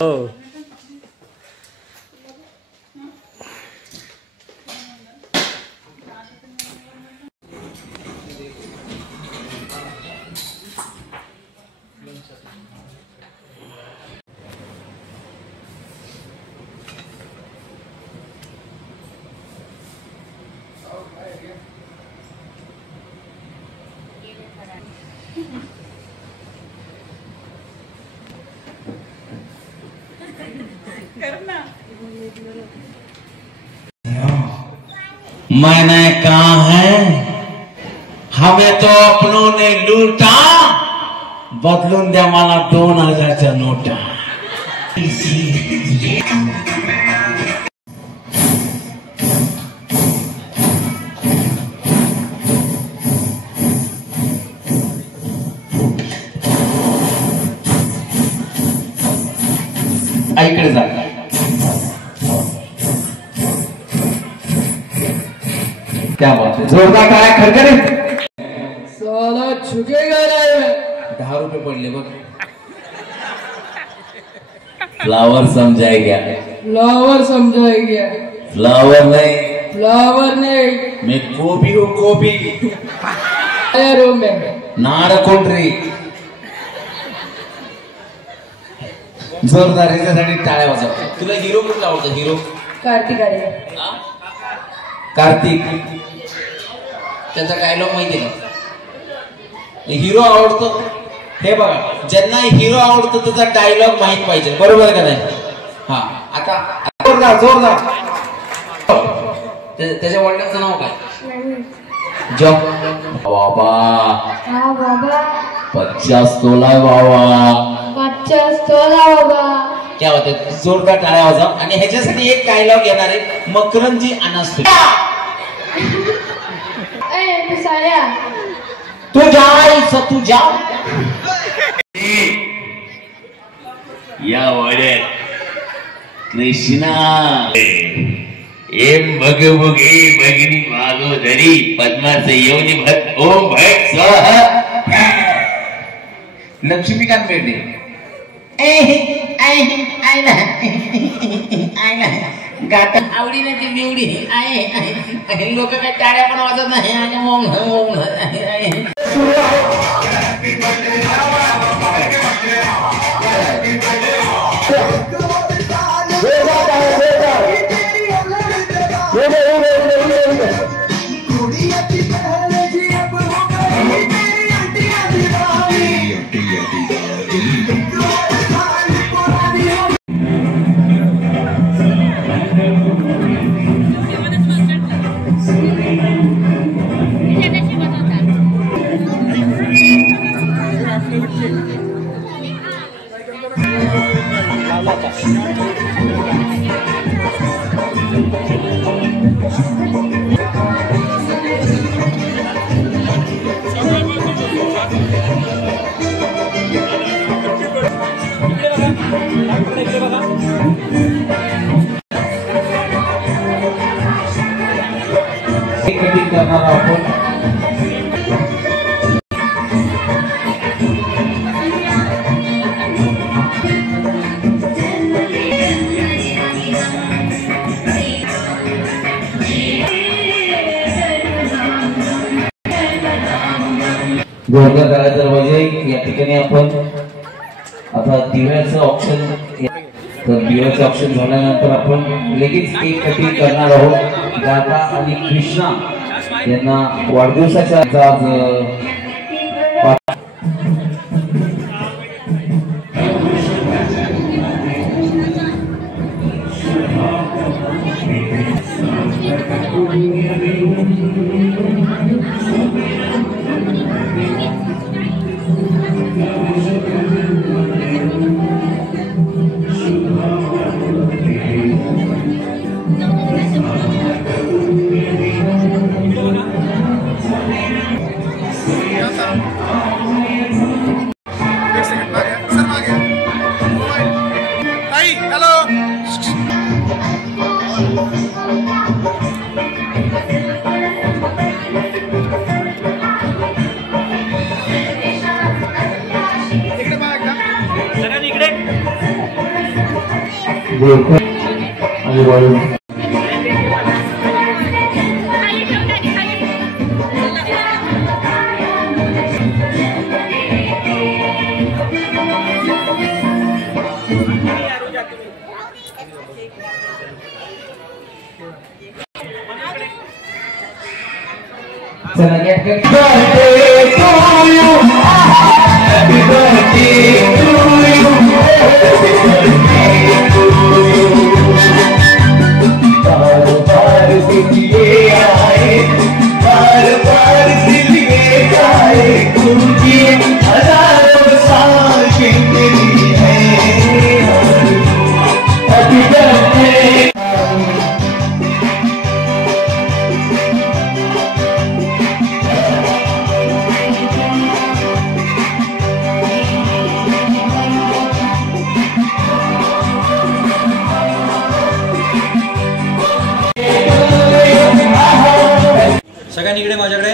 Oh. मैंने कहा है हमें तो अपनों ने लूटा, बदलून द्या मला 2000च्या नोटा। इकडे जा, क्या बात है, जोरदार टाळ्या खरखरीत। साला झुकेगा रे। 10 रुपये पडले बघ। फ्लावर समझाया गया, फ्लावर समझाया गया, फ्लावर नहीं, फ्लावर नहीं, मैं गोभी हूँ गोभी। रो में नाडकोंड्री। जोरदार ह्याच्यासाठी टाळ्या वाजव। तुला हिरो कुठला आवडतो? हिरो कार्तिक आहे। कार्तिक, त्याचा डायलॉग माहिती का? हिरो आवडतो, हे बघा, ज्यांना हिरो आवडतो त्याचा डायलॉग माहित पाहिजे, बरोबर का नाही? हा, आता जोरदार जोरदार। त्याच्या वडिलांचं नाव काय? जॉब। बाबा, हाँ बाबा, 50 तोला बाबा, 50 तोला बाबा। क्या होते? जोरदार टाळ्या वाजव। आणि ह्याच्यासाठी एक डायलॉग येणार आहे, मकरंजी अनास साया तू जायचं तू जा। या वाड्यात कृष्णा एम भगभुगे भगिनी मागोदरी पद्माचे योनी भट ओम भट स्वाहा। लक्ष्मीकांत बेर्डे गाता आवडीने ती निवडी आहे। लोक काय टाळ्या पण वाजत नाही आणि जोरदार करायचं म्हणजे या ठिकाणी आपण आता दिव्याचं ऑप्शन, तर दिव्याचं ऑप्शन झाल्यानंतर आपण लगेच केक कटिंग करणार आहोत। दादा आणि कृष्णा यांना वाढदिवसाच्या आज देवकर आणि वळू चला get get birthday to you happy birthday to you बार बार दिल ये आए बार बार दिल ये आए तुझे हजारों साल की तेरी है हैप्पी बर्थडे सगळ्यांनी इकडे माझ्याकडे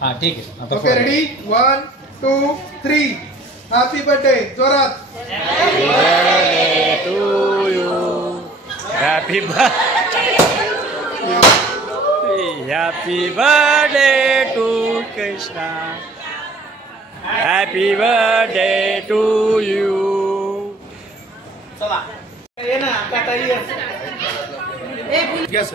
हा ठीक आहे आता ओके रेडी 1 2 3 हॅपी बर्थडे जोरात happy birthday to Krishna happy birthday to you चला ये ना आता ये yes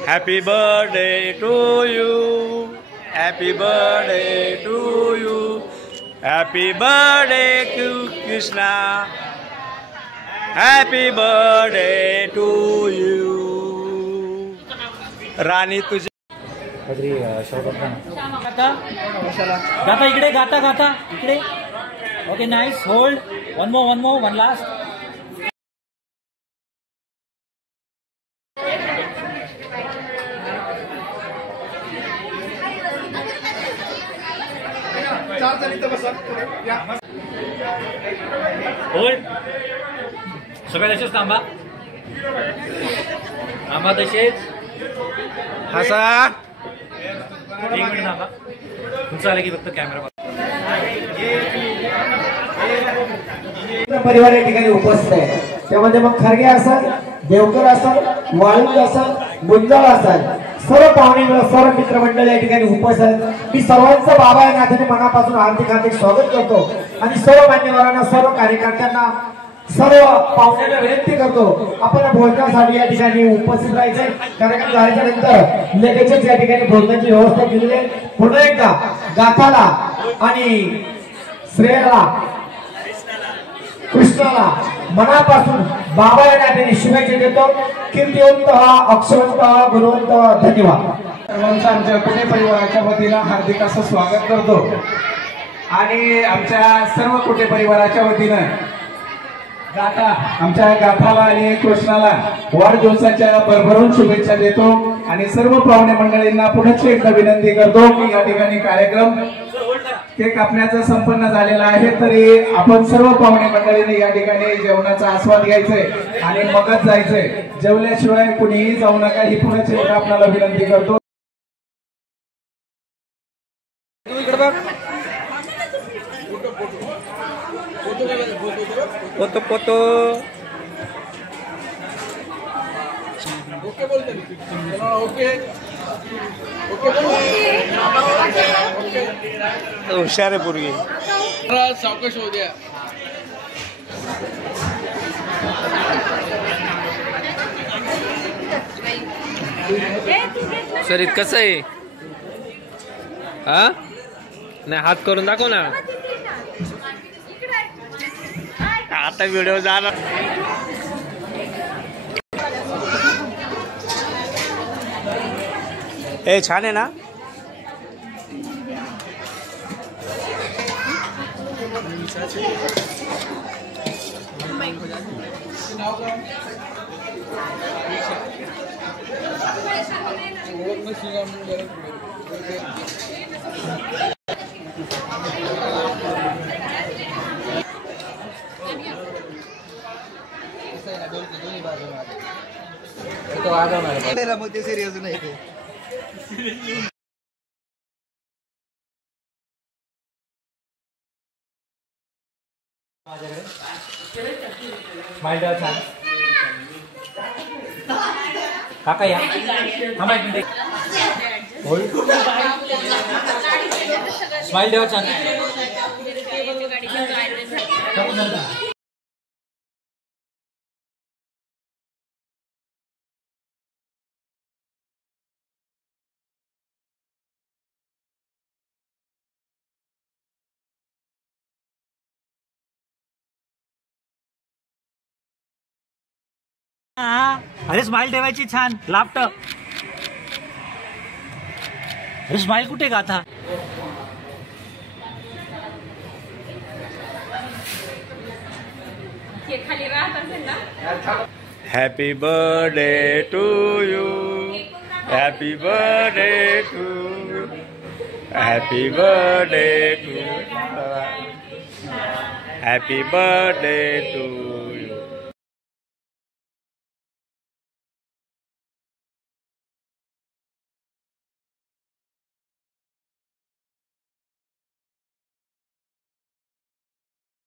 Happy birthday to you. Happy birthday to you. Happy birthday to Krishna. Happy birthday to you. राणी तुझे गाता इकडे गाता इकडे okay nice hold one more one last hold सगळ्या तसेच थांबा तसेच हसा एक मिनिट थांबा तुमचं आलं की फक्त कॅमेरा परिवार या ठिकाणी उपस्थित आहे त्यामध्ये मग खरगे असाल देवकर असाल वाळुंज असाल गुंजाळ असाल सर्व पाहुणे सर्व मित्रमंडळ या ठिकाणी उपस्थित आहेत मी सर्वांचं बाबा या नात्याने मनापासून हार्दिक स्वागत करतो आणि सर्व मान्यवरांना सर्व कार्यकर्त्यांना सर्व पाहुण्यांना विनंती करतो आपण भोजनासाठी या ठिकाणी उपस्थित राहायचे कार्यक्रम झाल्याच्या नंतर लगेचच या ठिकाणी भोजनाची व्यवस्था केलेली आहे पुन्हा एकदा गाथाला आणि श्रेयाला कृष्णाला मनापासून बाबा या नात्याने शुभेच्छा देतो कीर्तिवंत अक्षरवंत गुणवंत धन्यवाद सर्वांचं आमच्या पुणे परिवाराच्या वतीनं हार्दिक असं स्वागत करतो आणि आमच्या सर्व कुटे परिवाराच्या वतीनं गाथा आमच्या गाथाला आणि कृष्णाला वाढदिवसाच्या भरभरून शुभेच्छा देतो आणि सर्व पाहुणे मंडळींना पुनश्च एकदा विनंती करतो की या ठिकाणी कार्यक्रम केक कापण्याचा संपन्न झालेला आहे तरी आपण सर्व पाहुणे मंडळींनी या ठिकाणी जेवणाचा आस्वाद घ्यायचंय आणि मगच जायचंय जेवल्याशिवाय कुणीही जाऊ नका ही पुनश्च एकदा आपल्याला विनंती करतो पोतो हुशार आहे पोरगी सावकाश होऊ द्या शरीर कसं आहे हा नाही हात करून दाखव ना आता व्हिडिओ जाणार ए छान आहे ना स्माइल द्या छान. काका या थांबा एक मिनिट. स्माइल द्या छान. अरे स्माइल ठेवायची छान. लाफ्ट. अरे स्माइल कुठे का आता. Happy birthday to you. Happy birthday to you. Happy birthday to. Happy birthday to